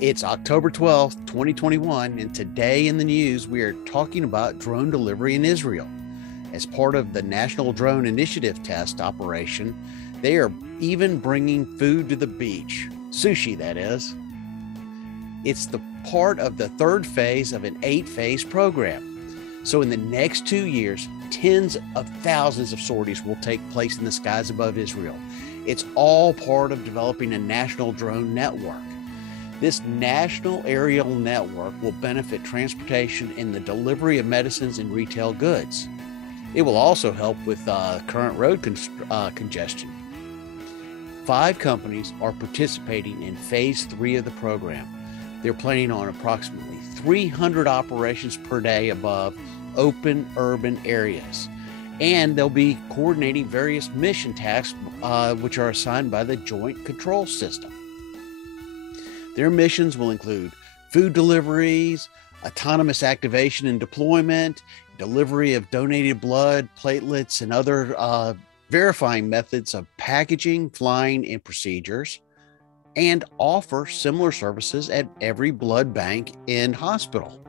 It's October 12th, 2021, and today in the news, we are talking about drone delivery in Israel. As part of the National Drone Initiative test operation, they are even bringing food to the beach. Sushi, that is. It's the part of the third phase of an 8-phase program. So in the next 2 years, tens of thousands of sorties will take place in the skies above Israel. It's all part of developing a national drone network. This national aerial network will benefit transportation and the delivery of medicines and retail goods. It will also help with current road congestion. 5 companies are participating in phase 3 of the program. They're planning on approximately 300 operations per day above open urban areas. And they'll be coordinating various mission tasks, which are assigned by the Joint Control System. Their missions will include food deliveries, autonomous activation and deployment, delivery of donated blood, platelets, and other verifying methods of packaging, flying, and procedures, and offer similar services at every blood bank and hospital.